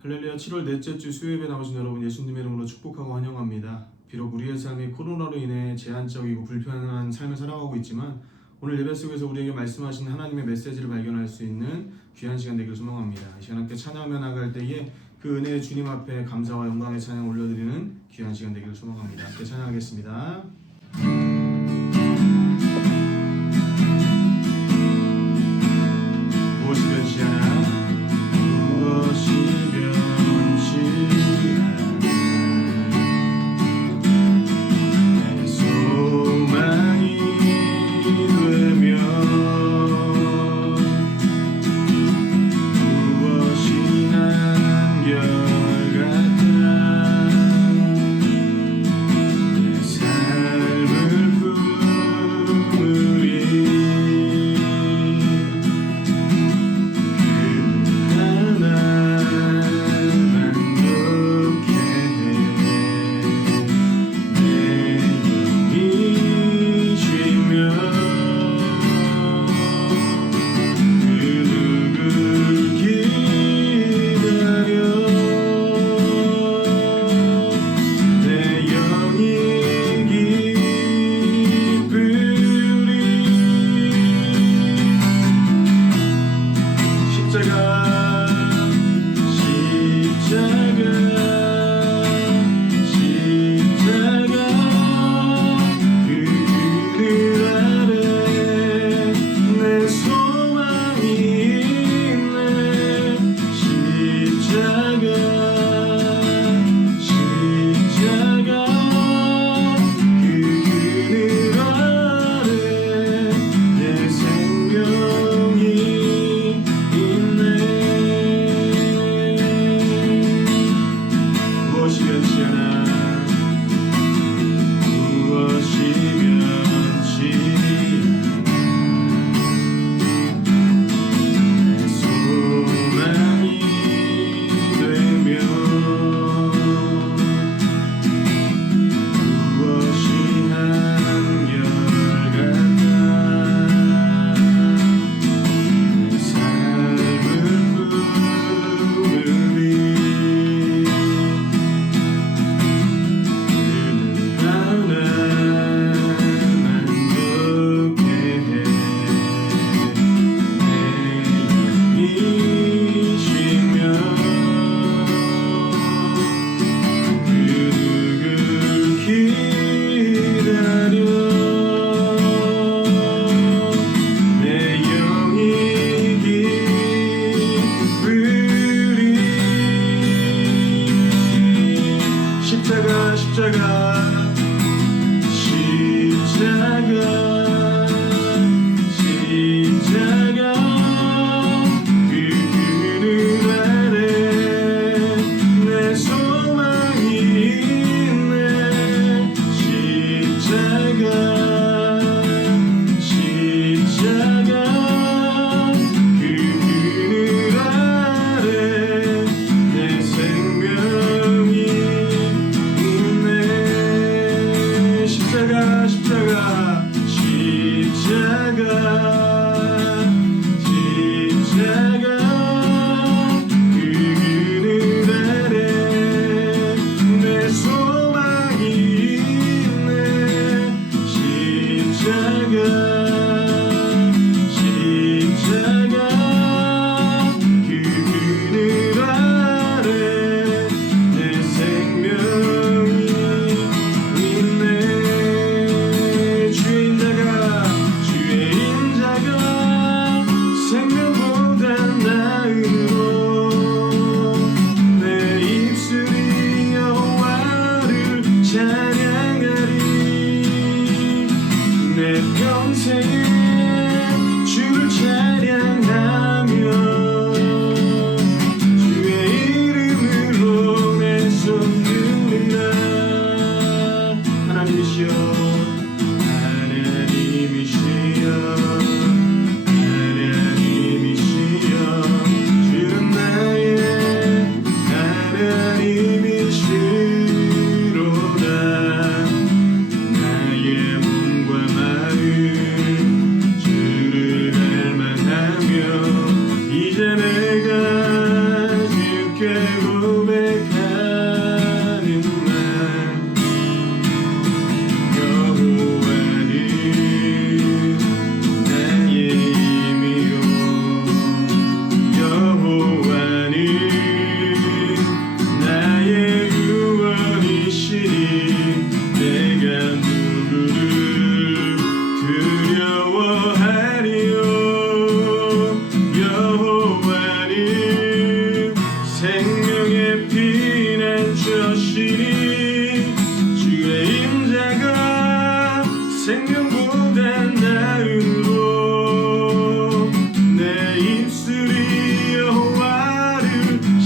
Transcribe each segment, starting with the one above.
할렐루야. 7월 넷째 주 수요예배 나오신 여러분 예수님의 이름으로 축복하고 환영합니다. 비록 우리의 삶이 코로나로 인해 제한적이고 불편한 삶을 살아가고 있지만 오늘 예배 속에서 우리에게 말씀하시는 하나님의 메시지를 발견할 수 있는 귀한 시간 되기를 소망합니다. 이 시간 함께 찬양하며 나갈 때에 그 은혜의 주님 앞에 감사와 영광의 찬양 올려드리는 귀한 시간 되기를 소망합니다. 함께 찬양하겠습니다. 무엇이 변치하나 무엇이 변치하나 내 소망이 되며 무엇이 한결같다 내 삶을 품으리 내 생명이 있네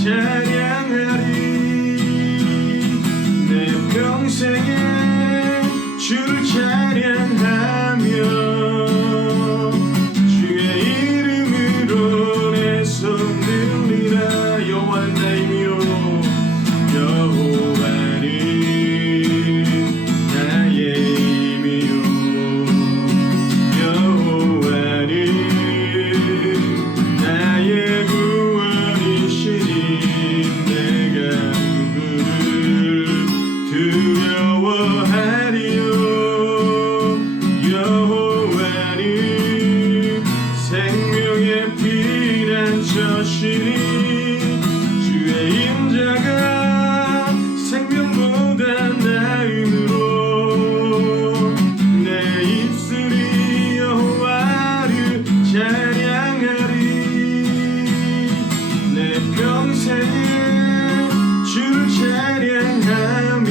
찬양하리. 내 평생에 주를 찬양하며 주의 이름으로 내 손 들리라. 여호와는 나이며 여호와는 나의 힘이요 여호와는 나의 구원이시니 내가 누구를 두려워하리요. 여호와는 생명의 피난처시니 주의 임자가 생명보다 나음으로 내 입술이 여호와를 찬양하리. 내 평생에 주를 찬양하며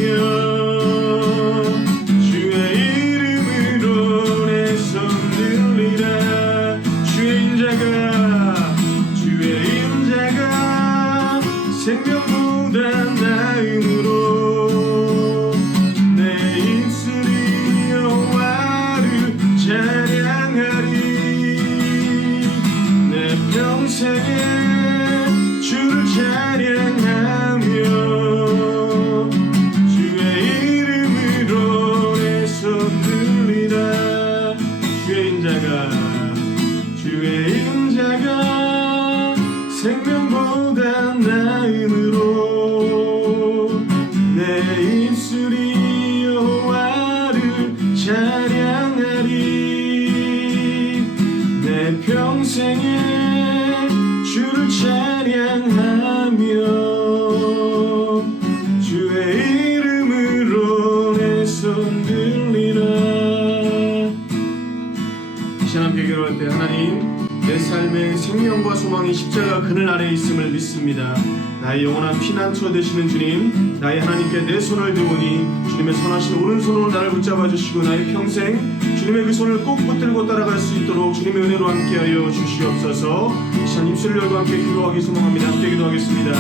주의 이름으로 내 손 들리라. 주의 임자가 생명보다 나음으로 내 입술이 여호와를 찬양하리. 내 평생에 주를 찬양하며 주의 이름으로 내 손 들리라. 주의 임자가 생명보다 나음으로 내 입술이 여호와를 찬양하리. 내 평생에 주를 찬양하며 주의 이름으로 내 손 들리라. 이 시간 함께 기도할 때 하나님, 내 삶의 생명과 소망이 십자가 그늘 아래에 있음을 믿습니다. 나의 영원한 피난처 되시는 주님, 나의 하나님께 내 손을 드오니 주님의 선하신 오른손으로 나를 붙잡아 주시고 나의 평생 주님의 그 손을 꼭 붙들고 따라갈 수 있도록 주님의 은혜로 함께하여 주시옵소서. 이 시간 입술을 열고 함께 기도하기 소망합니다. 함께 기도하겠습니다.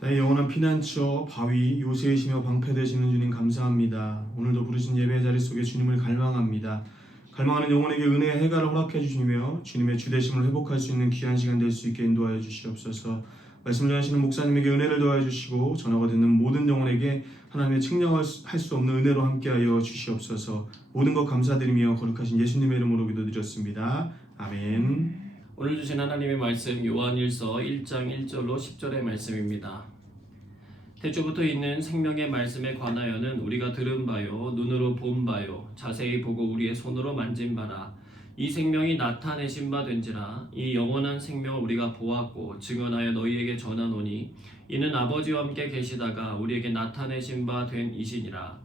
나의 영원한 피난처 바위 요새이시며 방패 되시는 주님 감사합니다. 오늘도 부르신 예배 자리 속에 주님을 갈망합니다. 갈망하는 영혼에게 은혜의 해가를 허락해 주시며 주님의 주되심을 회복할 수 있는 귀한 시간 될 수 있게 인도하여 주시옵소서. 말씀 전하시는 목사님에게 은혜를 더하여 주시고 전하고 듣는 모든 영혼에게 하나님의 측량할 수 없는 은혜로 함께하여 주시옵소서. 모든 것 감사드리며 거룩하신 예수님의 이름으로 기도드렸습니다. 아멘. 오늘 주신 하나님의 말씀 요한일서 1장 1절로 10절의 말씀입니다. 태초부터 있는 생명의 말씀에 관하여는 우리가 들은 바요 눈으로 본 바요 자세히 보고 우리의 손으로 만진 바라. 이 생명이 나타내신 바 된지라. 이 영원한 생명을 우리가 보았고 증언하여 너희에게 전하노니 이는 아버지와 함께 계시다가 우리에게 나타내신 바 된 이시니라.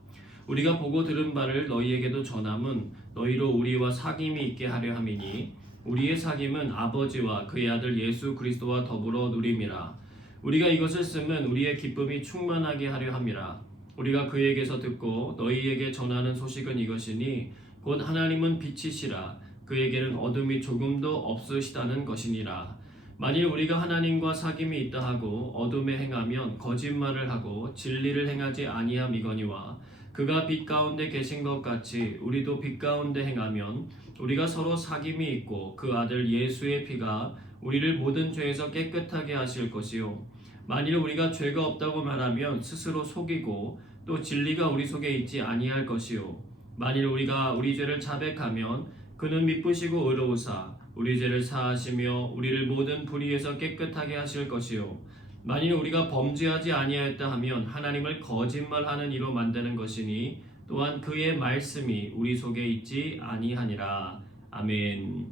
우리가 보고 들은 바를 너희에게도 전함은 너희로 우리와 사귐이 있게 하려 함이니 우리의 사귐은 아버지와 그의 아들 예수 그리스도와 더불어 누림이라. 우리가 이것을 쓰면 우리의 기쁨이 충만하게 하려 함이라. 우리가 그에게서 듣고 너희에게 전하는 소식은 이것이니 곧 하나님은 빛이시라. 그에게는 어둠이 조금도 없으시다는 것이니라. 만일 우리가 하나님과 사귐이 있다 하고 어둠에 행하면 거짓말을 하고 진리를 행하지 아니함이거니와 그가 빛 가운데 계신 것 같이 우리도 빛 가운데 행하면 우리가 서로 사귐이 있고 그 아들 예수의 피가 우리를 모든 죄에서 깨끗하게 하실 것이요 만일 우리가 죄가 없다고 말하면 스스로 속이고 또 진리가 우리 속에 있지 아니할 것이요 만일 우리가 우리 죄를 자백하면 그는 미쁘시고 의로우사 우리 죄를 사하시며 우리를 모든 불의에서 깨끗하게 하실 것이요 만일 우리가 범죄하지 아니하였다 하면 하나님을 거짓말하는 이로 만드는 것이니 또한 그의 말씀이 우리 속에 있지 아니하니라. 아멘.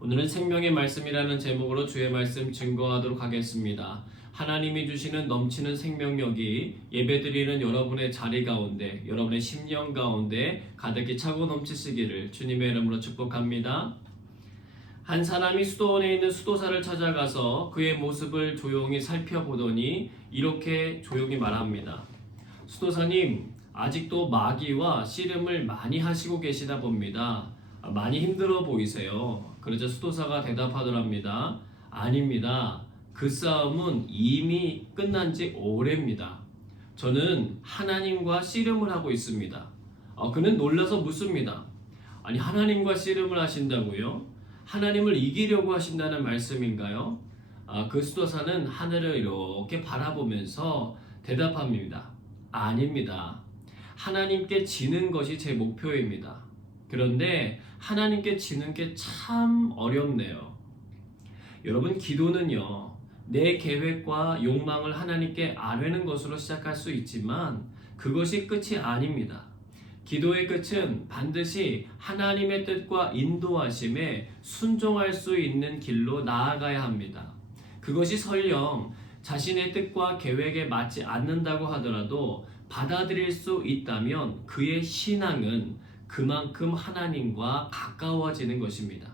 오늘은 생명의 말씀이라는 제목으로 주의 말씀 증거하도록 하겠습니다. 하나님이 주시는 넘치는 생명력이 예배드리는 여러분의 자리 가운데, 여러분의 심령 가운데 가득히 차고 넘치시기를 주님의 이름으로 축복합니다. 한 사람이 수도원에 있는 수도사를 찾아가서 그의 모습을 조용히 살펴보더니 이렇게 조용히 말합니다. 수도사님, 아직도 마귀와 씨름을 많이 하시고 계시다 봅니다. 많이 힘들어 보이세요. 그러자 수도사가 대답하더랍니다. 아닙니다. 그 싸움은 이미 끝난 지 오래입니다. 저는 하나님과 씨름을 하고 있습니다. 그는 놀라서 묻습니다. 아니, 하나님과 씨름을 하신다고요? 하나님을 이기려고 하신다는 말씀인가요? 그 수도사는 하늘을 이렇게 바라보면서 대답합니다. 아닙니다. 하나님께 지는 것이 제 목표입니다. 그런데 하나님께 지는 게 참 어렵네요. 여러분, 기도는요, 내 계획과 욕망을 하나님께 아뢰는 것으로 시작할 수 있지만 그것이 끝이 아닙니다. 기도의 끝은 반드시 하나님의 뜻과 인도하심에 순종할 수 있는 길로 나아가야 합니다. 그것이 설령 자신의 뜻과 계획에 맞지 않는다고 하더라도 받아들일 수 있다면 그의 신앙은 그만큼 하나님과 가까워지는 것입니다.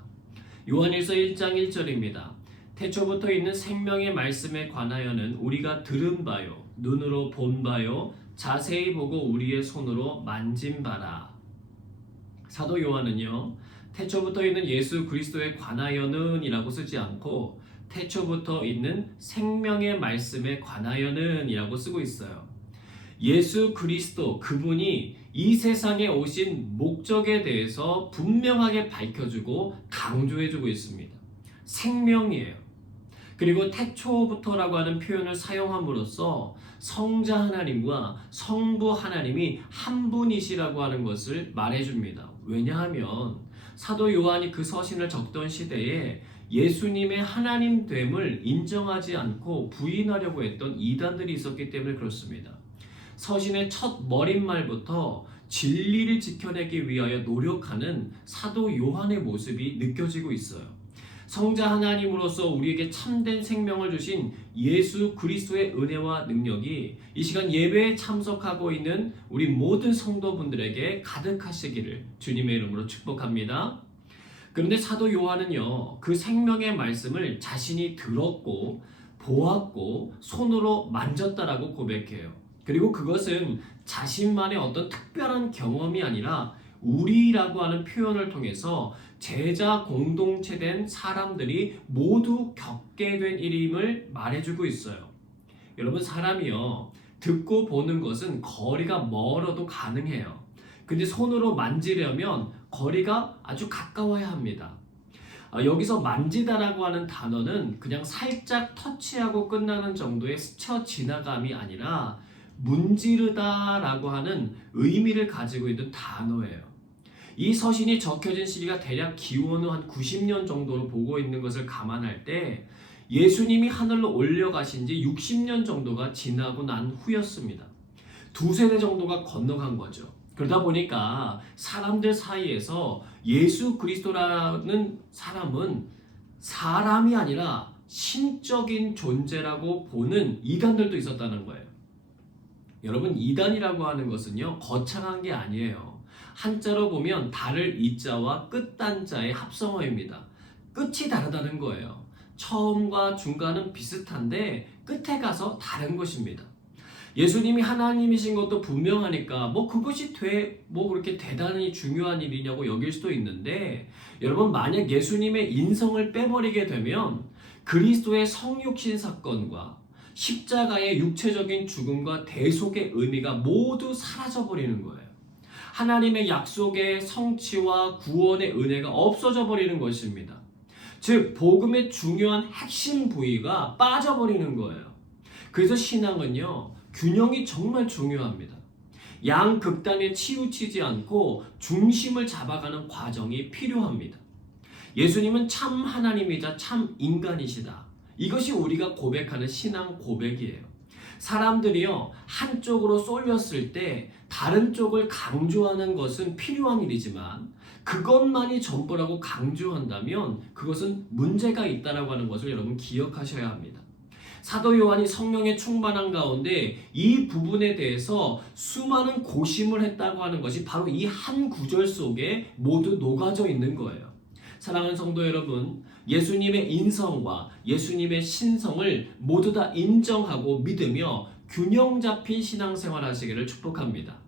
요한일서 1장 1절입니다. 태초부터 있는 생명의 말씀에 관하여는 우리가 들은 바요, 눈으로 본 바요, 자세히 보고 우리의 손으로 만진 바라. 사도 요한은요, 태초부터 있는 예수 그리스도에 관하여는 이라고 쓰지 않고 태초부터 있는 생명의 말씀에 관하여는 이라고 쓰고 있어요. 예수 그리스도, 그분이 이 세상에 오신 목적에 대해서 분명하게 밝혀주고 강조해주고 있습니다. 생명이에요. 그리고 태초부터라고 하는 표현을 사용함으로써 성자 하나님과 성부 하나님이 한 분이시라고 하는 것을 말해줍니다. 왜냐하면 사도 요한이 그 서신을 적던 시대에 예수님의 하나님됨을 인정하지 않고 부인하려고 했던 이단들이 있었기 때문에 그렇습니다. 서신의 첫 머릿말부터 진리를 지켜내기 위하여 노력하는 사도 요한의 모습이 느껴지고 있어요. 성자 하나님으로서 우리에게 참된 생명을 주신 예수 그리스도의 은혜와 능력이 이 시간 예배에 참석하고 있는 우리 모든 성도분들에게 가득하시기를 주님의 이름으로 축복합니다. 그런데 사도 요한은요, 그 생명의 말씀을 자신이 들었고 보았고 손으로 만졌다라고 고백해요. 그리고 그것은 자신만의 어떤 특별한 경험이 아니라 우리라고 하는 표현을 통해서 제자 공동체된 사람들이 모두 겪게 된 일임을 말해주고 있어요. 여러분, 사람이요, 듣고 보는 것은 거리가 멀어도 가능해요. 근데 손으로 만지려면 거리가 아주 가까워야 합니다. 여기서 만지다라고 하는 단어는 그냥 살짝 터치하고 끝나는 정도의 스쳐 지나감이 아니라 문지르다라고 하는 의미를 가지고 있는 단어예요. 이 서신이 적혀진 시기가 대략 기원후 한 90년 정도로 보고 있는 것을 감안할 때 예수님이 하늘로 올려가신 지 60년 정도가 지나고 난 후였습니다. 두세 대 정도가 건너간 거죠. 그러다 보니까 사람들 사이에서 예수 그리스도라는 사람은 사람이 아니라 신적인 존재라고 보는 이단들도 있었다는 거예요. 여러분, 이단이라고 하는 것은요, 거창한 게 아니에요. 한자로 보면 달을 이자와 끝단자의 합성어입니다. 끝이 다르다는 거예요. 처음과 중간은 비슷한데 끝에 가서 다른 것입니다. 예수님이 하나님이신 것도 분명하니까 그것이 그렇게 대단히 중요한 일이냐고 여길 수도 있는데, 여러분, 만약 예수님의 인성을 빼버리게 되면 그리스도의 성육신 사건과 십자가의 육체적인 죽음과 대속의 의미가 모두 사라져버리는 거예요. 하나님의 약속의 성취와 구원의 은혜가 없어져 버리는 것입니다. 즉 복음의 중요한 핵심 부위가 빠져버리는 거예요. 그래서 신앙은요, 균형이 정말 중요합니다. 양극단에 치우치지 않고 중심을 잡아가는 과정이 필요합니다. 예수님은 참 하나님이자 참 인간이시다. 이것이 우리가 고백하는 신앙 고백이에요. 사람들이요, 한쪽으로 쏠렸을 때 다른 쪽을 강조하는 것은 필요한 일이지만 그것만이 전부라고 강조한다면 그것은 문제가 있다라고 하는 것을 여러분 기억하셔야 합니다. 사도 요한이 성령의 충만한 가운데 이 부분에 대해서 수많은 고심을 했다고 하는 것이 바로 이 한 구절 속에 모두 녹아져 있는 거예요. 사랑하는 성도 여러분, 예수님의 인성과 예수님의 신성을 모두 다 인정하고 믿으며 균형 잡힌 신앙생활 하시기를 축복합니다.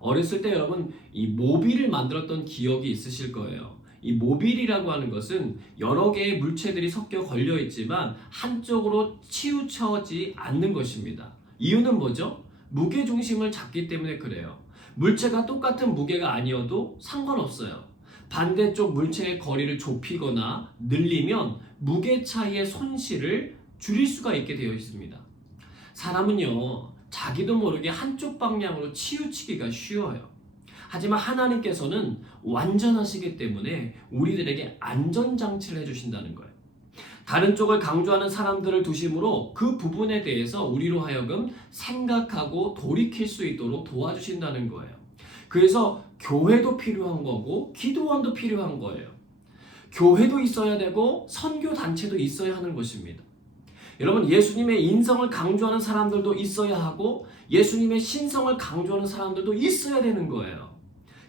어렸을 때 여러분 이 모빌을 만들었던 기억이 있으실 거예요. 이 모빌이라고 하는 것은 여러 개의 물체들이 섞여 걸려 있지만 한쪽으로 치우쳐지 않는 것입니다. 이유는 뭐죠? 무게 중심을 잡기 때문에 그래요. 물체가 똑같은 무게가 아니어도 상관없어요. 반대쪽 물체의 거리를 좁히거나 늘리면 무게 차이의 손실을 줄일 수가 있게 되어 있습니다. 사람은요, 자기도 모르게 한쪽 방향으로 치우치기가 쉬워요. 하지만 하나님께서는 완전하시기 때문에 우리들에게 안전장치를 해주신다는 거예요. 다른 쪽을 강조하는 사람들을 두심으로 그 부분에 대해서 우리로 하여금 생각하고 돌이킬 수 있도록 도와주신다는 거예요. 그래서 교회도 필요한 거고 기도원도 필요한 거예요. 교회도 있어야 되고 선교단체도 있어야 하는 것입니다. 여러분, 예수님의 인성을 강조하는 사람들도 있어야 하고 예수님의 신성을 강조하는 사람들도 있어야 되는 거예요.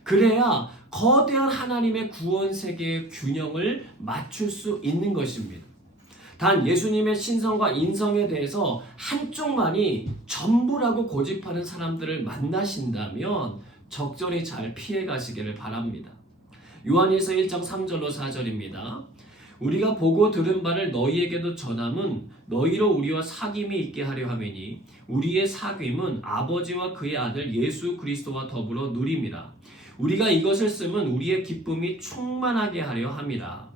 그래야 거대한 하나님의 구원 세계의 균형을 맞출 수 있는 것입니다. 단 예수님의 신성과 인성에 대해서 한쪽만이 전부라고 고집하는 사람들을 만나신다면 적절히 잘 피해 가시기를 바랍니다. 요한일서 1장 3절로 4절입니다. 우리가 보고 들은 바를 너희에게도 전함은 너희로 우리와 사귐이 있게 하려 함이니 우리의 사귐은 아버지와 그의 아들 예수 그리스도와 더불어 누림이라. 우리가 이것을 쓰면 우리의 기쁨이 충만하게 하려 함이라.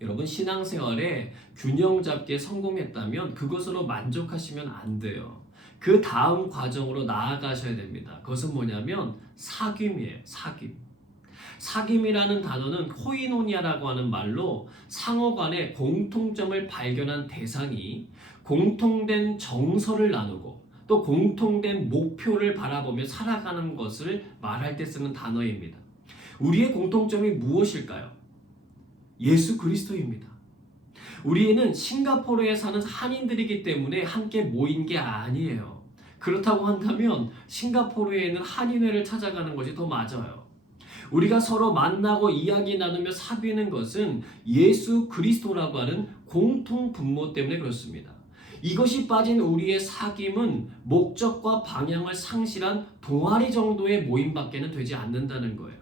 여러분, 신앙생활에 균형 잡게 성공했다면 그것으로 만족하시면 안 돼요. 그 다음 과정으로 나아가셔야 됩니다. 그것은 뭐냐면 사귐이에요. 사귐. 사귐이라는 단어는 코이노니아라고 하는 말로 상호간의 공통점을 발견한 대상이 공통된 정서를 나누고 또 공통된 목표를 바라보며 살아가는 것을 말할 때 쓰는 단어입니다. 우리의 공통점이 무엇일까요? 예수 그리스도입니다. 우리는 싱가포르에 사는 한인들이기 때문에 함께 모인 게 아니에요. 그렇다고 한다면 싱가포르에는 한인회를 찾아가는 것이 더 맞아요. 우리가 서로 만나고 이야기 나누며 사귀는 것은 예수 그리스도라고 하는 공통 분모 때문에 그렇습니다. 이것이 빠진 우리의 사귐은 목적과 방향을 상실한 동아리 정도의 모임밖에는 되지 않는다는 거예요.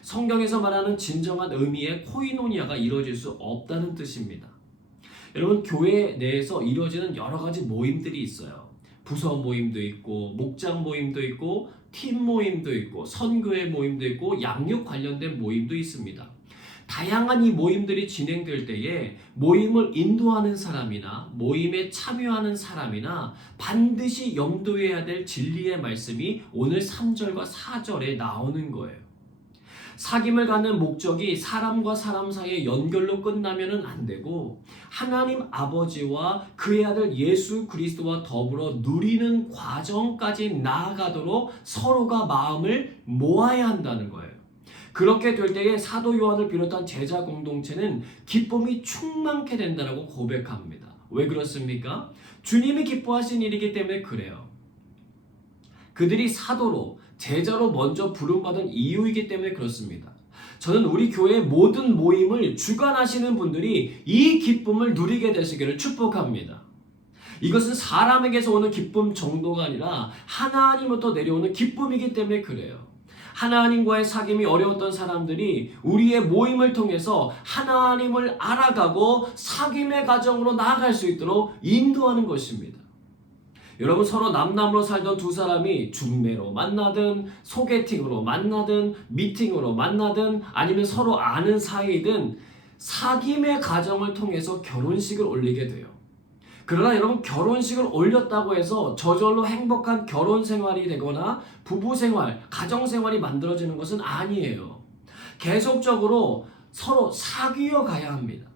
성경에서 말하는 진정한 의미의 코이노니아가 이루어질 수 없다는 뜻입니다. 여러분, 교회 내에서 이루어지는 여러 가지 모임들이 있어요. 부서 모임도 있고 목장 모임도 있고 팀 모임도 있고 선교회 모임도 있고 양육 관련된 모임도 있습니다. 다양한 이 모임들이 진행될 때에 모임을 인도하는 사람이나 모임에 참여하는 사람이나 반드시 염두해야 될 진리의 말씀이 오늘 3절과 4절에 나오는 거예요. 사귐을 갖는 목적이 사람과 사람 사이의 연결로 끝나면은 안 되고 하나님 아버지와 그의 아들 예수 그리스도와 더불어 누리는 과정까지 나아가도록 서로가 마음을 모아야 한다는 거예요. 그렇게 될 때에 사도 요한을 비롯한 제자 공동체는 기쁨이 충만케 된다고 고백합니다. 왜 그렇습니까? 주님이 기뻐하신 일이기 때문에 그래요. 그들이 사도로 제자로 먼저 부름받은 이유이기 때문에 그렇습니다. 저는 우리 교회의 모든 모임을 주관하시는 분들이 이 기쁨을 누리게 되시기를 축복합니다. 이것은 사람에게서 오는 기쁨 정도가 아니라 하나님부터 내려오는 기쁨이기 때문에 그래요. 하나님과의 사귐이 어려웠던 사람들이 우리의 모임을 통해서 하나님을 알아가고 사귐의 과정으로 나아갈 수 있도록 인도하는 것입니다. 여러분, 서로 남남으로 살던 두 사람이 중매로 만나든 소개팅으로 만나든 미팅으로 만나든 아니면 서로 아는 사이든 사귐의 가정을 통해서 결혼식을 올리게 돼요. 그러나 여러분, 결혼식을 올렸다고 해서 저절로 행복한 결혼 생활이 되거나 부부 생활, 가정 생활이 만들어지는 것은 아니에요. 계속적으로 서로 사귀어 가야 합니다.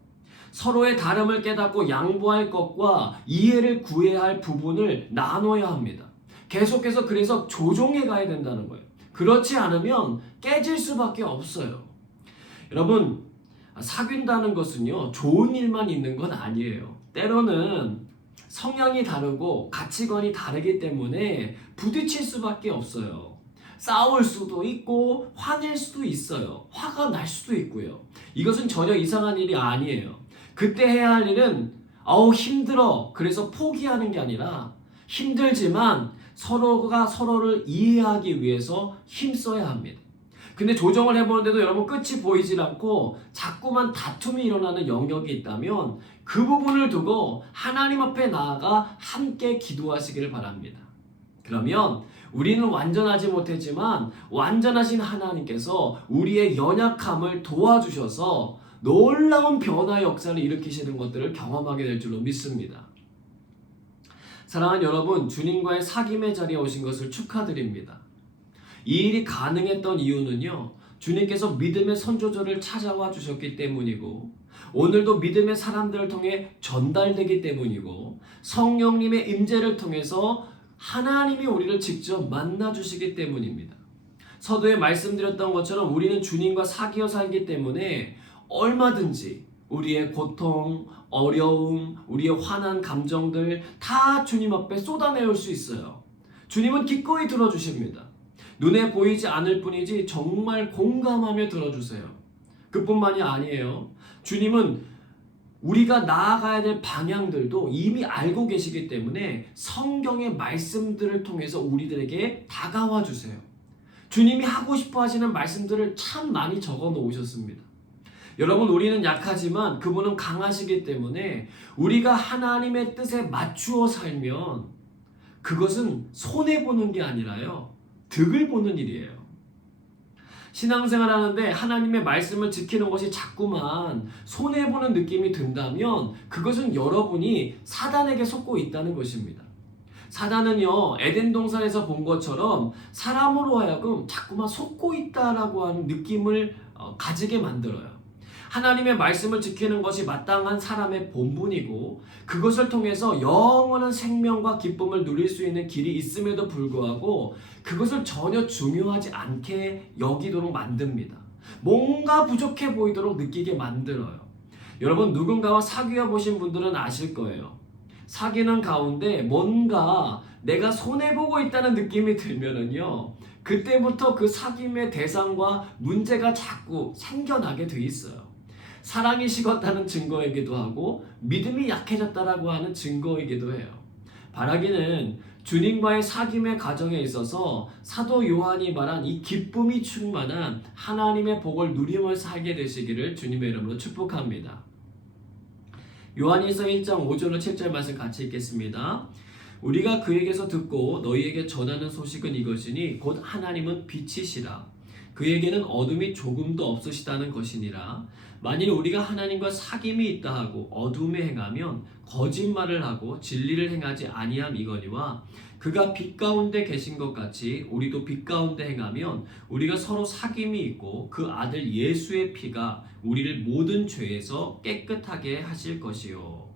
서로의 다름을 깨닫고 양보할 것과 이해를 구해야 할 부분을 나눠야 합니다. 계속해서 그래서 조정해 가야 된다는 거예요. 그렇지 않으면 깨질 수밖에 없어요. 여러분, 사귄다는 것은요, 좋은 일만 있는 건 아니에요. 때로는 성향이 다르고 가치관이 다르기 때문에 부딪힐 수밖에 없어요. 싸울 수도 있고 화낼 수도 있어요. 화가 날 수도 있고요. 이것은 전혀 이상한 일이 아니에요. 그때 해야 할 일은 힘들어, 그래서 포기하는 게 아니라 힘들지만 서로가 서로를 이해하기 위해서 힘써야 합니다. 근데 조정을 해보는데도 여러분 끝이 보이질 않고 자꾸만 다툼이 일어나는 영역이 있다면 그 부분을 두고 하나님 앞에 나아가 함께 기도하시기를 바랍니다. 그러면 우리는 완전하지 못했지만 완전하신 하나님께서 우리의 연약함을 도와주셔서 놀라운 변화 역사를 일으키시는 것들을 경험하게 될 줄로 믿습니다. 사랑하는 여러분, 주님과의 사귐의 자리에 오신 것을 축하드립니다. 이 일이 가능했던 이유는요, 주님께서 믿음의 선조들을 찾아와 주셨기 때문이고, 오늘도 믿음의 사람들을 통해 전달되기 때문이고, 성령님의 임재를 통해서 하나님이 우리를 직접 만나 주시기 때문입니다. 서두에 말씀드렸던 것처럼 우리는 주님과 사귀어 살기 때문에 얼마든지 우리의 고통, 어려움, 우리의 화난 감정들 다 주님 앞에 쏟아내올 수 있어요. 주님은 기꺼이 들어주십니다. 눈에 보이지 않을 뿐이지 정말 공감하며 들어주세요. 그뿐만이 아니에요. 주님은 우리가 나아가야 될 방향들도 이미 알고 계시기 때문에 성경의 말씀들을 통해서 우리들에게 다가와 주세요. 주님이 하고 싶어 하시는 말씀들을 참 많이 적어 놓으셨습니다. 여러분, 우리는 약하지만 그분은 강하시기 때문에 우리가 하나님의 뜻에 맞추어 살면 그것은 손해보는 게 아니라요, 득을 보는 일이에요. 신앙생활 하는데 하나님의 말씀을 지키는 것이 자꾸만 손해보는 느낌이 든다면 그것은 여러분이 사단에게 속고 있다는 것입니다. 사단은요, 에덴 동산에서 본 것처럼 사람으로 하여금 자꾸만 속고 있다라고 하는 느낌을 가지게 만들어요. 하나님의 말씀을 지키는 것이 마땅한 사람의 본분이고 그것을 통해서 영원한 생명과 기쁨을 누릴 수 있는 길이 있음에도 불구하고 그것을 전혀 중요하지 않게 여기도록 만듭니다. 뭔가 부족해 보이도록 느끼게 만들어요. 여러분, 누군가와 사귀어 보신 분들은 아실 거예요. 사귀는 가운데 뭔가 내가 손해보고 있다는 느낌이 들면은요, 그때부터 그 사귐의 대상과 문제가 자꾸 생겨나게 돼 있어요. 사랑이 식었다는 증거이기도 하고 믿음이 약해졌다라고 하는 증거이기도 해요. 바라기는 주님과의 사귐의 과정에 있어서 사도 요한이 말한 이 기쁨이 충만한 하나님의 복을 누리며 살게 되시기를 주님의 이름으로 축복합니다. 요한일서 1장 5절로 7절 말씀 같이 읽겠습니다. 우리가 그에게서 듣고 너희에게 전하는 소식은 이것이니 곧 하나님은 빛이시라. 그에게는 어둠이 조금도 없으시다는 것이니라. 만일 우리가 하나님과 사귐이 있다 하고 어둠에 행하면 거짓말을 하고 진리를 행하지 아니함이거니와 그가 빛 가운데 계신 것 같이 우리도 빛 가운데 행하면 우리가 서로 사귐이 있고 그 아들 예수의 피가 우리를 모든 죄에서 깨끗하게 하실 것이요.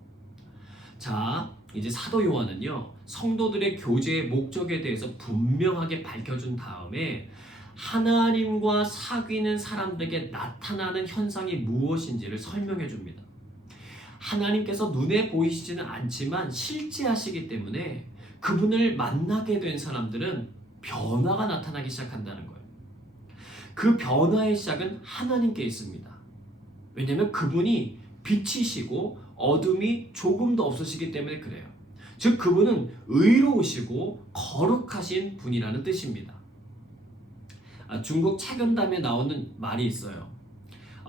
자, 이제 사도 요한은요, 성도들의 교제의 목적에 대해서 분명하게 밝혀준 다음에 하나님과 사귀는 사람들에게 나타나는 현상이 무엇인지를 설명해 줍니다. 하나님께서 눈에 보이시지는 않지만 실제하시기 때문에 그분을 만나게 된 사람들은 변화가 나타나기 시작한다는 거예요. 그 변화의 시작은 하나님께 있습니다. 왜냐하면 그분이 빛이시고 어둠이 조금도 없으시기 때문에 그래요. 즉 그분은 의로우시고 거룩하신 분이라는 뜻입니다. 중국 책은담에 나오는 말이 있어요.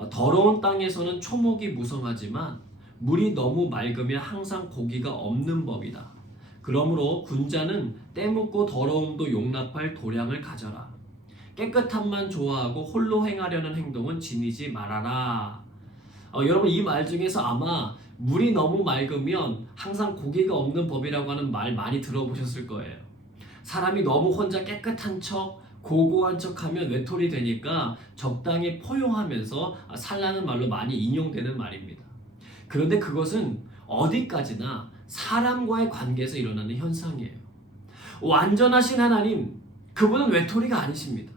더러운 땅에서는 초목이 무성하지만 물이 너무 맑으면 항상 고기가 없는 법이다. 그러므로 군자는 때묻고 더러움도 용납할 도량을 가져라. 깨끗함만 좋아하고 홀로 행하려는 행동은 지니지 말아라. 여러분 이 말 중에서 아마 물이 너무 맑으면 항상 고기가 없는 법이라고 하는 말 많이 들어보셨을 거예요. 사람이 너무 혼자 깨끗한 척 고고한 척하면 외톨이 되니까 적당히 포용하면서 살라는 말로 많이 인용되는 말입니다. 그런데 그것은 어디까지나 사람과의 관계에서 일어나는 현상이에요. 완전하신 하나님, 그분은 외톨이가 아니십니다.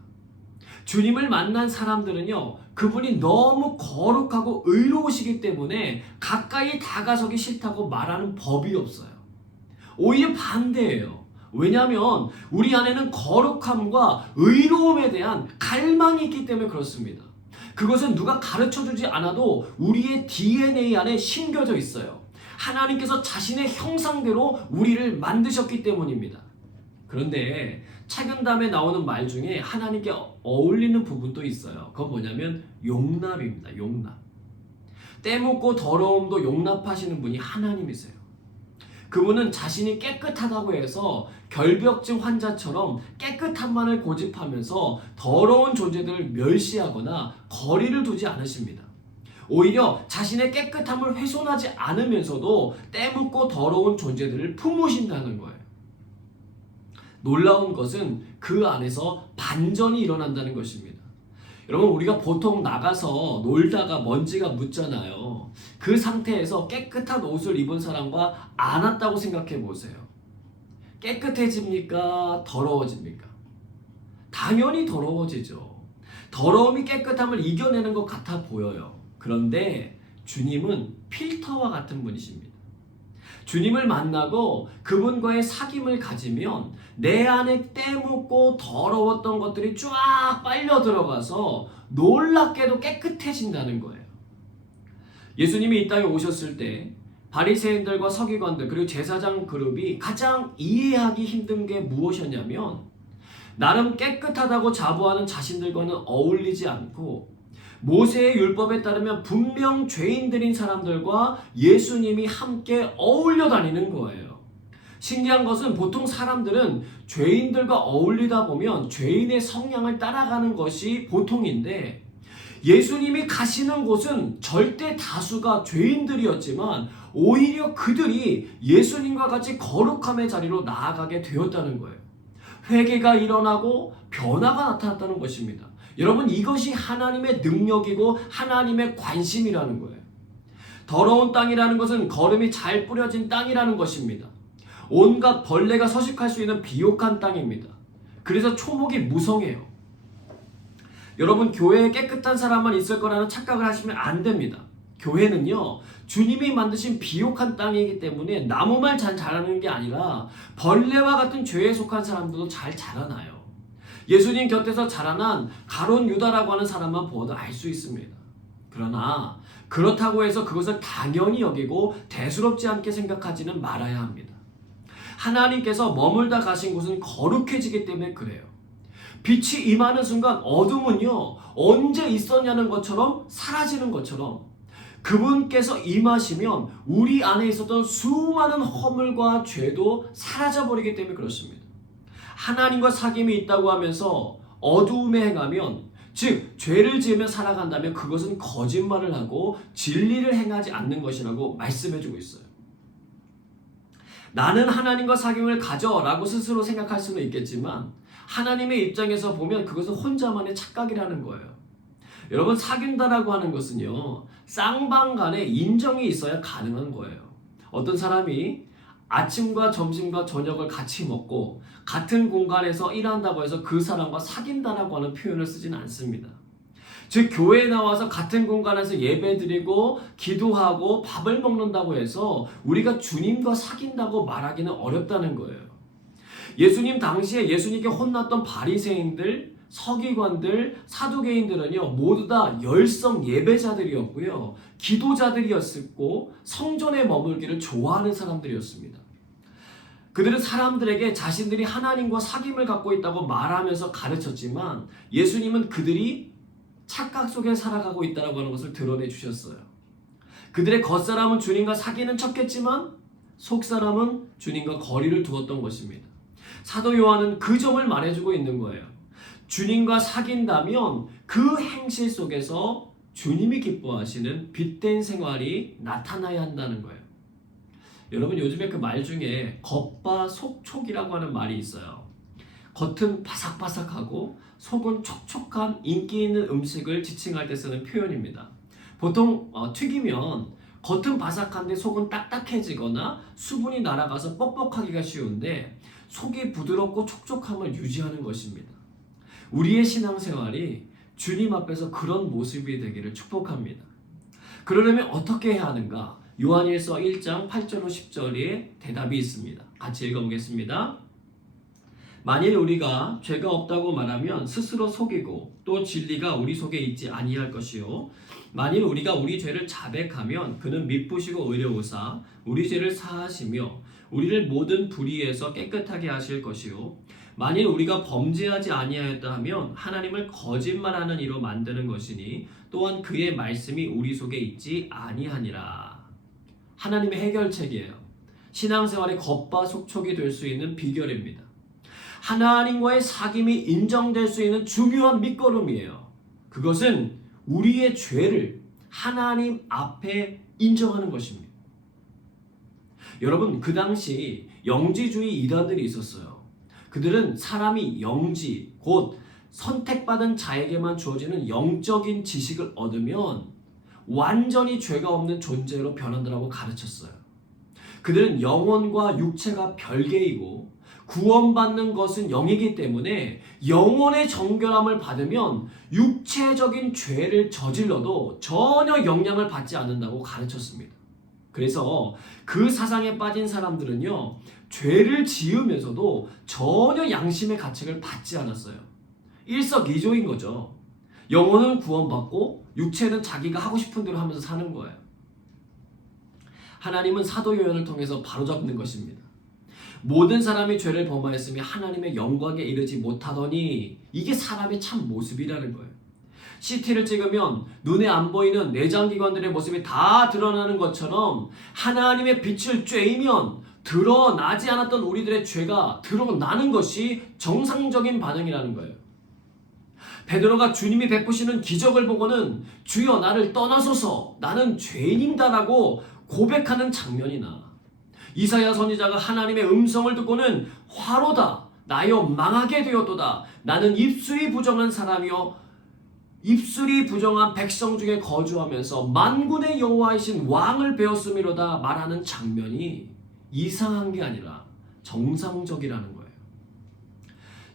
주님을 만난 사람들은요, 그분이 너무 거룩하고 의로우시기 때문에 가까이 다가서기 싫다고 말하는 법이 없어요. 오히려 반대예요. 왜냐하면 우리 안에는 거룩함과 의로움에 대한 갈망이 있기 때문에 그렇습니다. 그것은 누가 가르쳐주지 않아도 우리의 DNA 안에 심겨져 있어요. 하나님께서 자신의 형상대로 우리를 만드셨기 때문입니다. 그런데 차근담에 나오는 말 중에 하나님께 어울리는 부분도 있어요. 그건 뭐냐면 용납입니다. 용납. 때묻고 더러움도 용납하시는 분이 하나님이세요. 그분은 자신이 깨끗하다고 해서 결벽증 환자처럼 깨끗함만을 고집하면서 더러운 존재들을 멸시하거나 거리를 두지 않으십니다. 오히려 자신의 깨끗함을 훼손하지 않으면서도 때묻고 더러운 존재들을 품으신다는 거예요. 놀라운 것은 그 안에서 반전이 일어난다는 것입니다. 여러분, 우리가 보통 나가서 놀다가 먼지가 묻잖아요. 그 상태에서 깨끗한 옷을 입은 사람과 안 왔다고 생각해 보세요. 깨끗해집니까? 더러워집니까? 당연히 더러워지죠. 더러움이 깨끗함을 이겨내는 것 같아 보여요. 그런데 주님은 필터와 같은 분이십니다. 주님을 만나고 그분과의 사귐을 가지면 내 안에 때묻고 더러웠던 것들이 쫙 빨려 들어가서 놀랍게도 깨끗해진다는 거예요. 예수님이 이 땅에 오셨을 때 바리새인들과 서기관들 그리고 제사장 그룹이 가장 이해하기 힘든 게 무엇이었냐면 나름 깨끗하다고 자부하는 자신들과는 어울리지 않고 모세의 율법에 따르면 분명 죄인들인 사람들과 예수님이 함께 어울려 다니는 거예요. 신기한 것은 보통 사람들은 죄인들과 어울리다 보면 죄인의 성향을 따라가는 것이 보통인데 예수님이 가시는 곳은 절대 다수가 죄인들이었지만 오히려 그들이 예수님과 같이 거룩함의 자리로 나아가게 되었다는 거예요. 회개가 일어나고 변화가 나타났다는 것입니다. 여러분, 이것이 하나님의 능력이고 하나님의 관심이라는 거예요. 더러운 땅이라는 것은 거름이 잘 뿌려진 땅이라는 것입니다. 온갖 벌레가 서식할 수 있는 비옥한 땅입니다. 그래서 초목이 무성해요. 여러분, 교회에 깨끗한 사람만 있을 거라는 착각을 하시면 안 됩니다. 교회는요, 주님이 만드신 비옥한 땅이기 때문에 나무만 잘 자라는 게 아니라 벌레와 같은 죄에 속한 사람들도 잘 자라나요. 예수님 곁에서 자라난 가룟 유다라고 하는 사람만 보아도 알 수 있습니다. 그러나 그렇다고 해서 그것을 당연히 여기고 대수롭지 않게 생각하지는 말아야 합니다. 하나님께서 머물다 가신 곳은 거룩해지기 때문에 그래요. 빛이 임하는 순간 어둠은요, 언제 있었냐는 것처럼 사라지는 것처럼 그분께서 임하시면 우리 안에 있었던 수많은 허물과 죄도 사라져버리기 때문에 그렇습니다. 하나님과 사귐이 있다고 하면서 어두움에 행하면, 즉 죄를 지으며 살아간다면 그것은 거짓말을 하고 진리를 행하지 않는 것이라고 말씀해주고 있어요. 나는 하나님과 사귐을 가져라고 스스로 생각할 수는 있겠지만 하나님의 입장에서 보면 그것은 혼자만의 착각이라는 거예요. 여러분, 사귄다라고 하는 것은요, 쌍방 간에 인정이 있어야 가능한 거예요. 어떤 사람이 아침과 점심과 저녁을 같이 먹고 같은 공간에서 일한다고 해서 그 사람과 사귄다라고 하는 표현을 쓰지는 않습니다. 즉, 교회에 나와서 같은 공간에서 예배드리고 기도하고 밥을 먹는다고 해서 우리가 주님과 사귄다고 말하기는 어렵다는 거예요. 예수님 당시에 예수님께 혼났던 바리새인들, 서기관들, 사두개인들은요, 모두 다 열성 예배자들이었고요, 기도자들이었고 성전에 머물기를 좋아하는 사람들이었습니다. 그들은 사람들에게 자신들이 하나님과 사귐을 갖고 있다고 말하면서 가르쳤지만 예수님은 그들이 착각 속에 살아가고 있다고 하는 것을 드러내 주셨어요. 그들의 겉사람은 주님과 사귀는 척했지만 속사람은 주님과 거리를 두었던 것입니다. 사도 요한은 그 점을 말해주고 있는 거예요. 주님과 사귄다면 그 행실 속에서 주님이 기뻐하시는 빛된 생활이 나타나야 한다는 거예요. 여러분 요즘에 그 말 중에 겉바속촉이라고 하는 말이 있어요. 겉은 바삭바삭하고 속은 촉촉한 인기 있는 음식을 지칭할 때 쓰는 표현입니다. 보통 튀기면 겉은 바삭한데 속은 딱딱해지거나 수분이 날아가서 뻑뻑하기가 쉬운데 속이 부드럽고 촉촉함을 유지하는 것입니다. 우리의 신앙생활이 주님 앞에서 그런 모습이 되기를 축복합니다. 그러려면 어떻게 해야 하는가? 요한일서 1장 8절로 10절에 대답이 있습니다. 같이 읽어보겠습니다. 만일 우리가 죄가 없다고 말하면 스스로 속이고 또 진리가 우리 속에 있지 아니할 것이요 만일 우리가 우리 죄를 자백하면 그는 미쁘시고 의로우사 우리 죄를 사하시며 우리를 모든 불의에서 깨끗하게 하실 것이요 만일 우리가 범죄하지 아니하였다 하면 하나님을 거짓말하는 이로 만드는 것이니 또한 그의 말씀이 우리 속에 있지 아니하니라. 하나님의 해결책이에요. 신앙생활의 겉바속촉이 될 수 있는 비결입니다. 하나님과의 사귐이 인정될 수 있는 중요한 밑거름이에요. 그것은 우리의 죄를 하나님 앞에 인정하는 것입니다. 여러분 그 당시 영지주의 이단들이 있었어요. 그들은 사람이 영지, 곧 선택받은 자에게만 주어지는 영적인 지식을 얻으면 완전히 죄가 없는 존재로 변한다고 가르쳤어요. 그들은 영혼과 육체가 별개이고 구원받는 것은 영이기 때문에 영혼의 정결함을 받으면 육체적인 죄를 저질러도 전혀 영향을 받지 않는다고 가르쳤습니다. 그래서 그 사상에 빠진 사람들은요, 죄를 지으면서도 전혀 양심의 가책을 받지 않았어요. 일석이조인 거죠. 영혼은 구원받고 육체는 자기가 하고 싶은 대로 하면서 사는 거예요. 하나님은 사도 요한을 통해서 바로잡는 것입니다. 모든 사람이 죄를 범하였으며 하나님의 영광에 이르지 못하더니 이게 사람의 참 모습이라는 거예요. CT를 찍으면 눈에 안 보이는 내장기관들의 모습이 다 드러나는 것처럼 하나님의 빛을 쬐이면 드러나지 않았던 우리들의 죄가 드러나는 것이 정상적인 반응이라는 거예요. 베드로가 주님이 베푸시는 기적을 보고는 주여 나를 떠나소서 나는 죄인이다라고 고백하는 장면이나 이사야 선지자가 하나님의 음성을 듣고는 화로다 나여 망하게 되었도다 나는 입술이 부정한 사람이요 입술이 부정한 백성 중에 거주하면서 만군의 여호와이신 왕을 배웠음이로다 말하는 장면이 이상한 게 아니라 정상적이라는 거예요.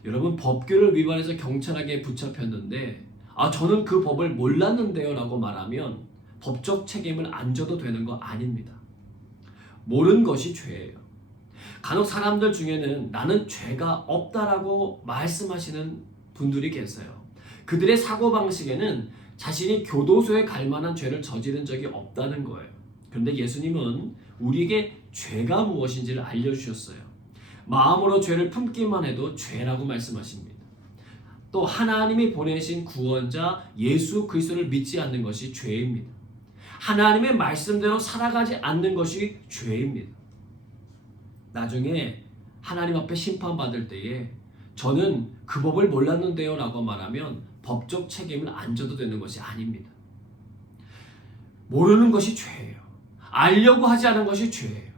여러분 법규를 위반해서 경찰에게 붙잡혔는데 저는 그 법을 몰랐는데요 라고 말하면 법적 책임을 안 져도 되는 거 아닙니다. 모르는 것이 죄예요. 간혹 사람들 중에는 나는 죄가 없다라고 말씀하시는 분들이 계세요. 그들의 사고방식에는 자신이 교도소에 갈 만한 죄를 저지른 적이 없다는 거예요. 그런데 예수님은 우리에게 죄가 무엇인지를 알려주셨어요. 마음으로 죄를 품기만 해도 죄라고 말씀하십니다. 또 하나님이 보내신 구원자 예수 그리스도를 믿지 않는 것이 죄입니다. 하나님의 말씀대로 살아가지 않는 것이 죄입니다. 나중에 하나님 앞에 심판받을 때에 저는 그 법을 몰랐는데요 라고 말하면 법적 책임을 안 져도 되는 것이 아닙니다. 모르는 것이 죄예요. 알려고 하지 않은 것이 죄예요.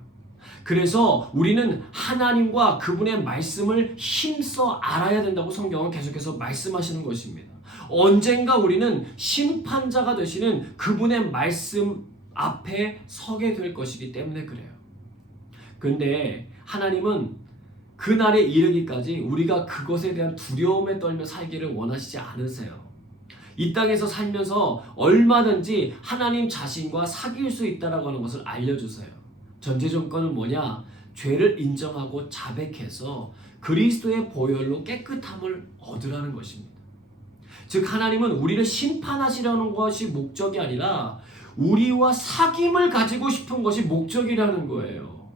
그래서 우리는 하나님과 그분의 말씀을 힘써 알아야 된다고 성경은 계속해서 말씀하시는 것입니다. 언젠가 우리는 심판자가 되시는 그분의 말씀 앞에 서게 될 것이기 때문에 그래요. 그런데 하나님은 그날에 이르기까지 우리가 그것에 대한 두려움에 떨며 살기를 원하시지 않으세요. 이 땅에서 살면서 얼마든지 하나님 자신과 사귈 수 있다라고 하는 것을 알려주세요. 전제조건은 뭐냐? 죄를 인정하고 자백해서 그리스도의 보혈로 깨끗함을 얻으라는 것입니다. 즉 하나님은 우리를 심판하시려는 것이 목적이 아니라 우리와 사귐을 가지고 싶은 것이 목적이라는 거예요.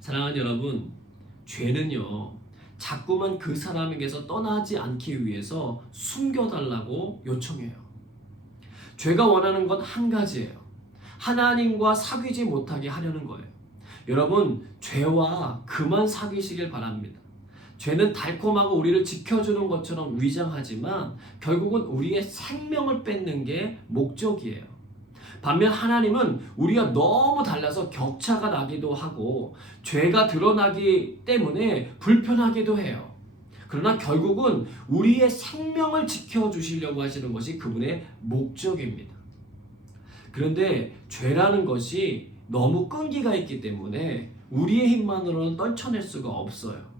사랑하는 여러분, 죄는요 자꾸만 그 사람에게서 떠나지 않기 위해서 숨겨달라고 요청해요. 죄가 원하는 건 한 가지예요. 하나님과 사귀지 못하게 하려는 거예요. 여러분 죄와 그만 사귀시길 바랍니다. 죄는 달콤하고 우리를 지켜주는 것처럼 위장하지만 결국은 우리의 생명을 뺏는 게 목적이에요. 반면 하나님은 우리가 너무 달라서 격차가 나기도 하고 죄가 드러나기 때문에 불편하기도 해요. 그러나 결국은 우리의 생명을 지켜주시려고 하시는 것이 그분의 목적입니다. 그런데 죄라는 것이 너무 끈기가 있기 때문에 우리의 힘만으로는 떨쳐낼 수가 없어요.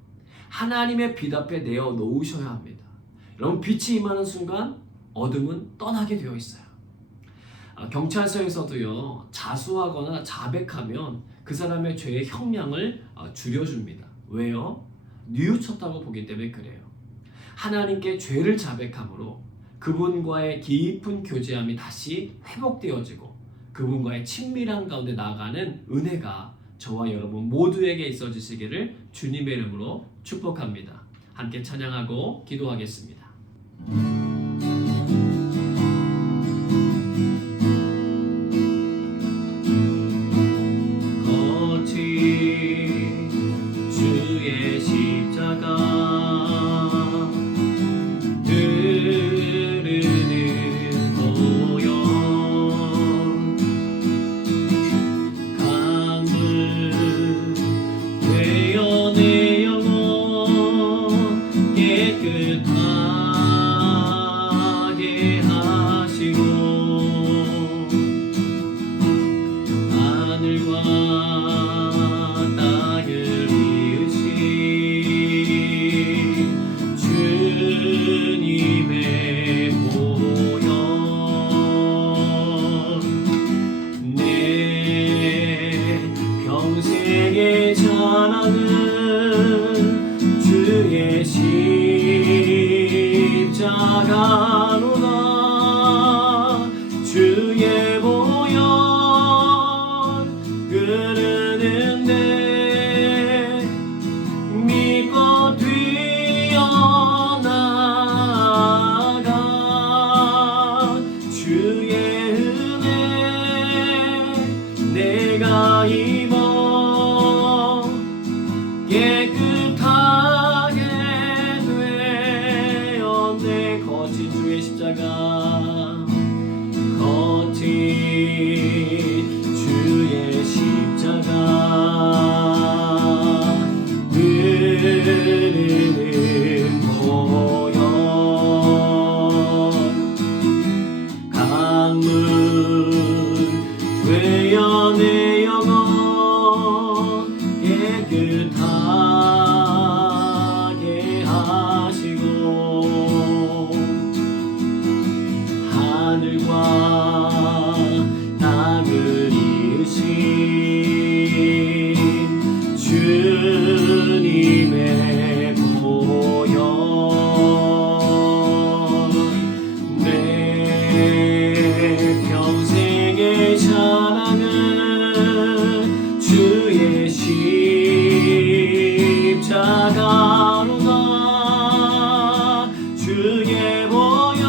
하나님의 빛 앞에 내어 놓으셔야 합니다. 여러분, 빛이 임하는 순간 어둠은 떠나게 되어 있어요. 경찰서에서도요, 자수하거나 자백하면 그 사람의 죄의 형량을 줄여줍니다. 왜요? 뉘우쳤다고 보기 때문에 그래요. 하나님께 죄를 자백함으로 그분과의 깊은 교제함이 다시 회복되어지고 그분과의 친밀한 가운데 나아가는 은혜가 저와 여러분 모두에게 있어지시기를 주님의 이름으로 축복합니다. 함께 찬양하고 기도하겠습니다. 주의 십자가 흐르는 보혈 강물 되어 내 영혼 깨끗하게 하시고 하늘과 주님의 보혈 내 평생의 자랑은 주의 십자가로다. 주의 보혈 흐르는데 믿고 뛰어나가 주의 은혜 내가 입어 깨끗하게 되었네. 거친 주의 십자가 거친 주의 십자가 흐르는 보혈 강물 되어 내 영혼 깨끗하게 하시고 하늘과 땅을 이으신 주님의 보혈 내 평생의 자랑은 주의 십자가로다. 주의 보혈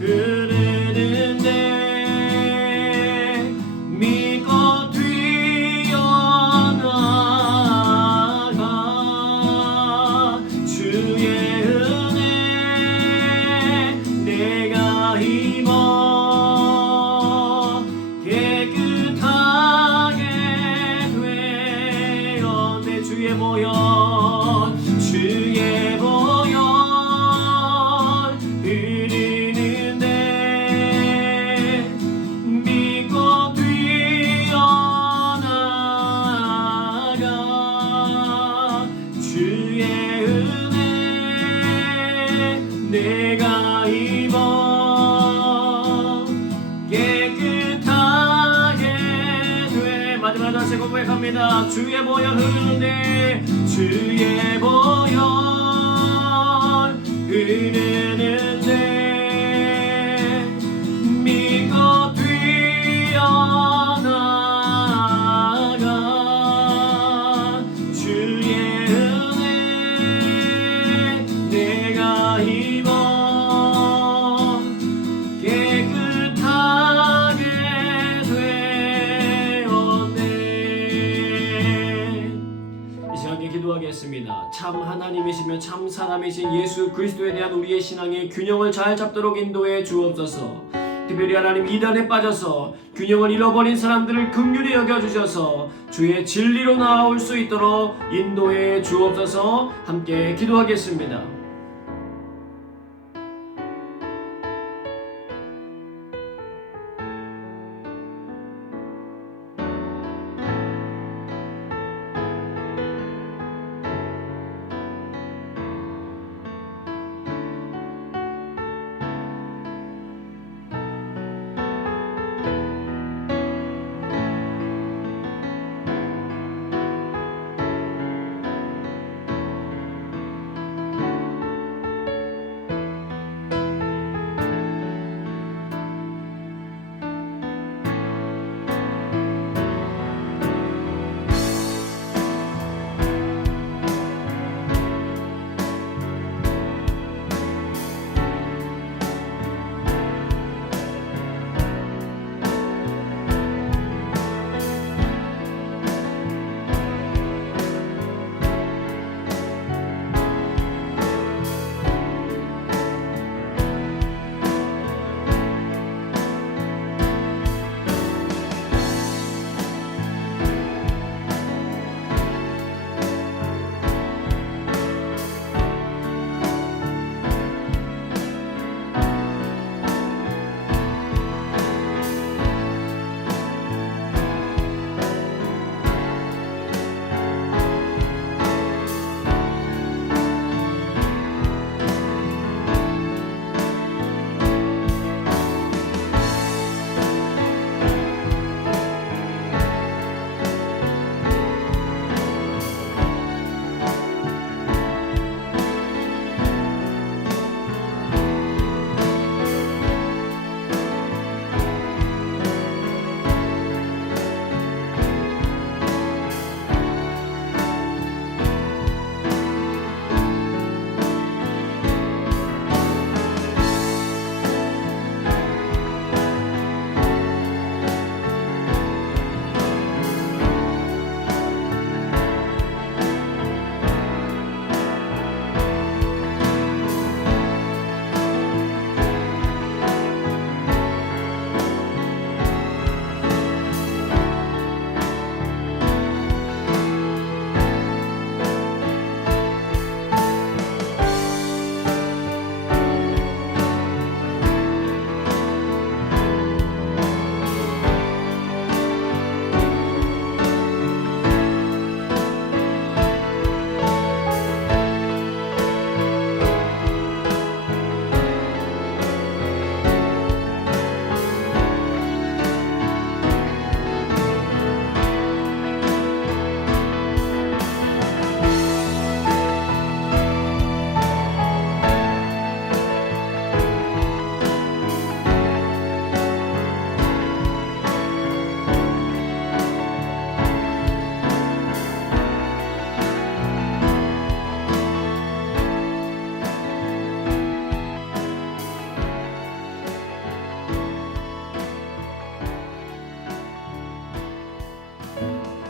흐르는데 믿고 뛰어나가 주의 은혜 내가 입어 깨끗하게 되었네. 주의 보혈 주의 보혈 흐르는데 믿고 뛰어나가 주의 은혜 내가 입어 깨끗하게 돼. 마지막 다시 고백합니다. 주의 보혈 흐르는데 주의 보혈 흐르는데 믿고 뛰어나가 주의 은혜 내가 입어 깨끗하게 되었네. 이 시간에 기도하겠습니다. 기도하겠습니다. 참 하나님이시며 참 사람이신 예수 그리스도에 대한 우리의 신앙의 균형을 잘 잡도록 인도해 주옵소서. 특별히 하나님 이단에 빠져서 균형을 잃어버린 사람들을 긍휼히 여겨주셔서 주의 진리로 나아올 수 있도록 인도해 주옵소서. 함께 기도하겠습니다.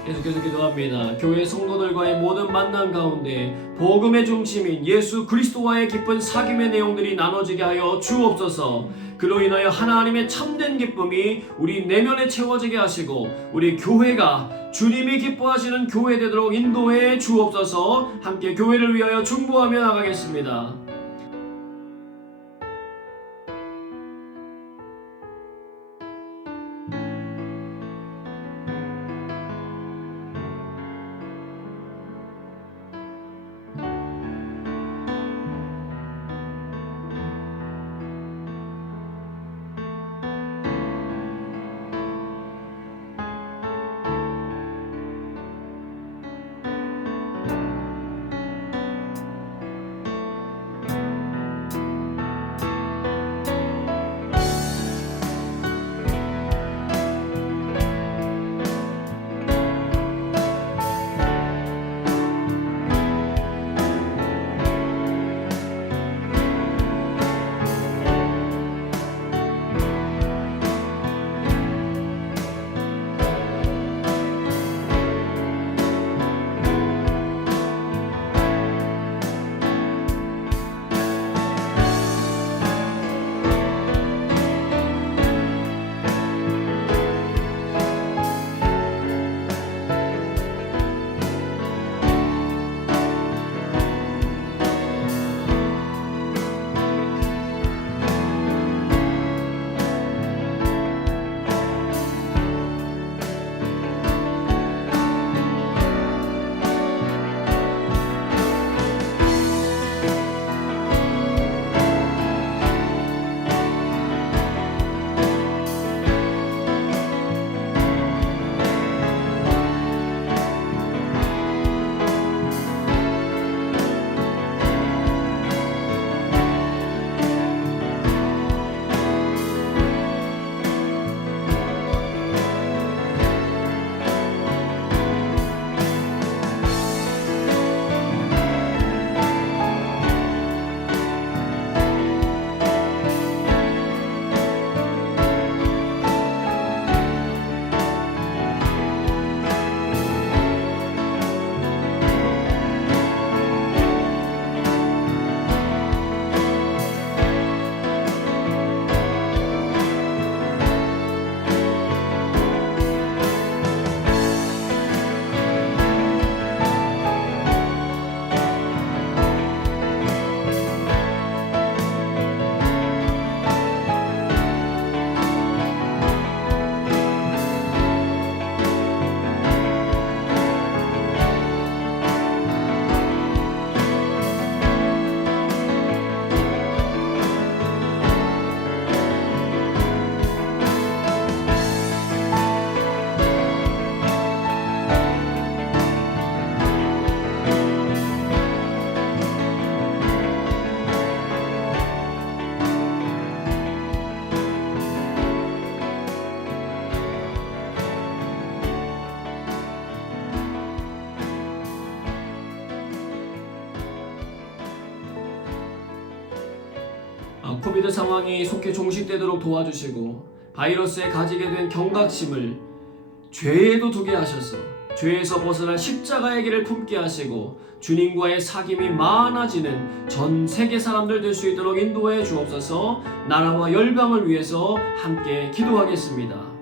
계속해서 기도합니다. 교회 성도들과의 모든 만남 가운데 복음의 중심인 예수 그리스도와의 깊은 사귐의 내용들이 나눠지게 하여 주옵소서. 그로 인하여 하나님의 참된 기쁨이 우리 내면에 채워지게 하시고 우리 교회가 주님이 기뻐하시는 교회 되도록 인도해 주옵소서. 함께 교회를 위하여 중보하며 나가겠습니다. 코비드 상황이 속히 종식되도록 도와주시고 바이러스에 가지게 된 경각심을 죄에도 두게 하셔서 죄에서 벗어날 십자가의 길을 품게 하시고 주님과의 사귐이 많아지는 전 세계 사람들 될 수 있도록 인도해 주옵소서. 나라와 열방을 위해서 함께 기도하겠습니다.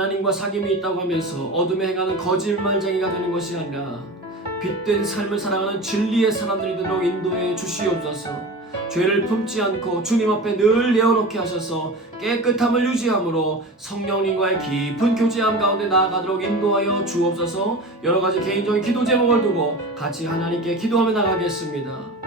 하나님과 사귐이 있다고 하면서 어둠에 행하는 거짓말쟁이가 되는 것이 아니라 빛된 삶을 살아가는 진리의 사람들이 되도록 인도해 주시옵소서. 죄를 품지 않고 주님 앞에 늘 내어놓게 하셔서 깨끗함을 유지함으로 성령님과의 깊은 교제함 가운데 나아가도록 인도하여 주옵소서. 여러가지 개인적인 기도 제목을 두고 같이 하나님께 기도하며 나가겠습니다.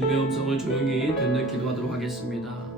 주님의 음성을 조용히 듣는 기도하도록 하겠습니다.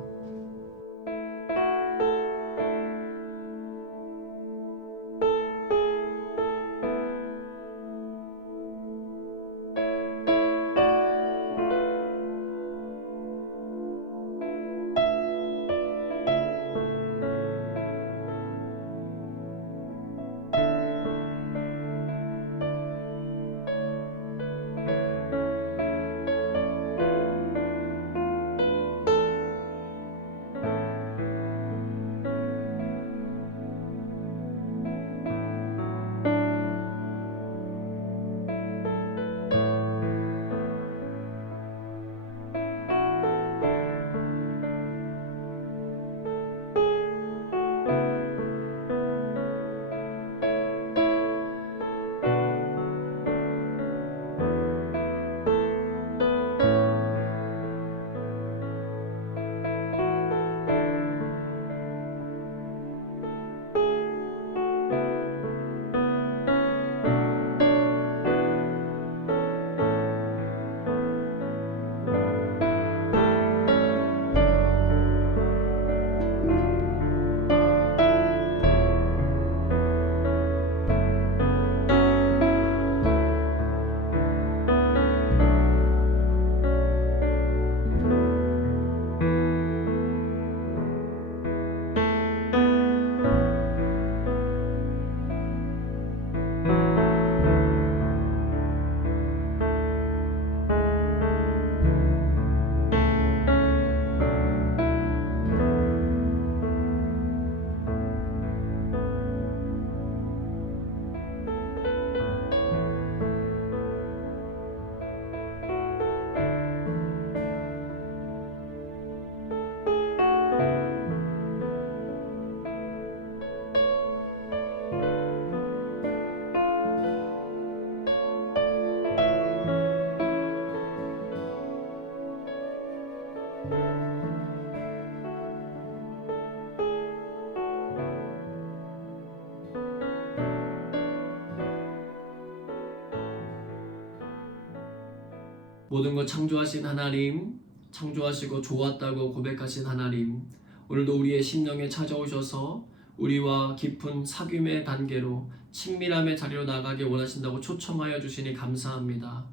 모든 것 창조하신 하나님, 창조하시고 좋았다고 고백하신 하나님, 오늘도 우리의 심령에 찾아오셔서 우리와 깊은 사귐의 단계로 친밀함의 자리로 나가길 원하신다고 초청하여 주시니 감사합니다.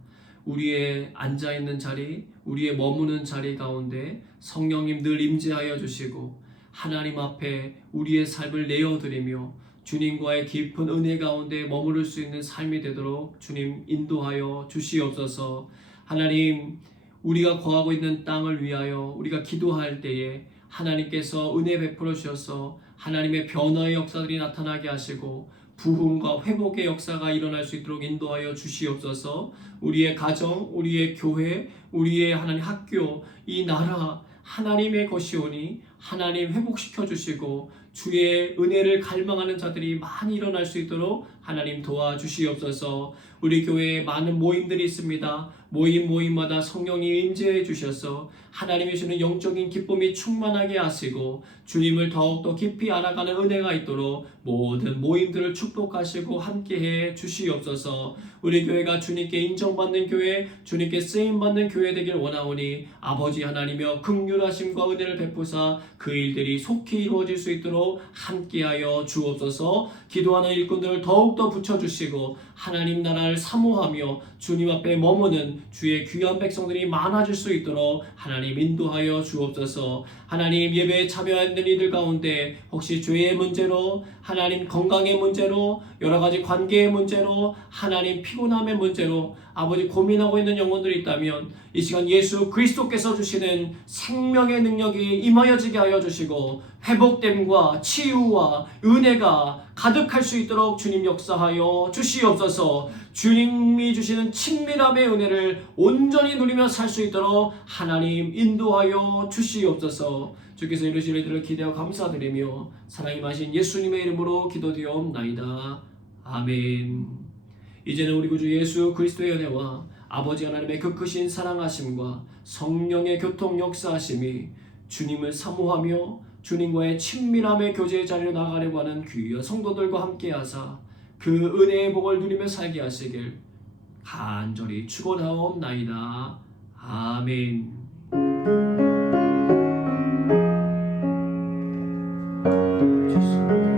우리의 앉아있는 자리, 우리의 머무는 자리 가운데 성령님 늘 임재하여 주시고 하나님 앞에 우리의 삶을 내어드리며 주님과의 깊은 은혜 가운데 머무를 수 있는 삶이 되도록 주님 인도하여 주시옵소서. 하나님, 우리가 거하고 있는 땅을 위하여 우리가 기도할 때에 하나님께서 은혜 베풀어 주셔서 하나님의 변화의 역사들이 나타나게 하시고 부흥과 회복의 역사가 일어날 수 있도록 인도하여 주시옵소서. 우리의 가정, 우리의 교회, 우리의 하나님 학교, 이 나라 하나님의 것이오니 하나님 회복시켜 주시고 주의 은혜를 갈망하는 자들이 많이 일어날 수 있도록 하나님 도와주시옵소서. 우리 교회에 많은 모임들이 있습니다. 모임마다 성령이 임재해 주셔서 하나님이 주는 영적인 기쁨이 충만하게 하시고 주님을 더욱더 깊이 알아가는 은혜가 있도록 모든 모임들을 축복하시고 함께해 주시옵소서. 우리 교회가 주님께 인정받는 교회, 주님께 쓰임받는 교회 되길 원하오니 아버지 하나님이여 긍휼하심과 은혜를 베푸사 그 일들이 속히 이루어질 수 있도록 함께하여 주옵소서. 기도하는 일꾼들을 더욱더 붙여주시고 하나님 나라를 사모하며 주님 앞에 머무는 주의 귀한 백성들이 많아질 수 있도록 하나님 인도하여 주옵소서. 하나님 예배에 참여하는 이들 가운데 혹시 죄의 문제로, 하나님 건강의 문제로, 여러가지 관계의 문제로, 하나님 피곤함의 문제로 아버지 고민하고 있는 영혼들이 있다면 이 시간 예수 그리스도께서 주시는 생명의 능력이 임하여지게 하여 주시고 회복됨과 치유와 은혜가 가득할 수 있도록 주님 역사하여 주시옵소서. 주님이 주시는 친밀함의 은혜를 온전히 누리며 살 수 있도록 하나님 인도하여 주시옵소서. 주께서 이루실 일들을 기대하고 감사드리며 사랑이 마신 예수님의 이름으로 기도되옵나이다. 아멘. 이제는 우리 구주 예수 그리스도의 은혜와 아버지 하나님의 그 크신 사랑하심과 성령의 교통 역사하심이 주님을 사모하며 주님과의 친밀함의 교제의 자리로 나가려고 하는 귀한 성도들과 함께하사 그 은혜의 복을 누리며 살게 하시길 간절히 축원하옵나이다. 아멘. 좋습니다.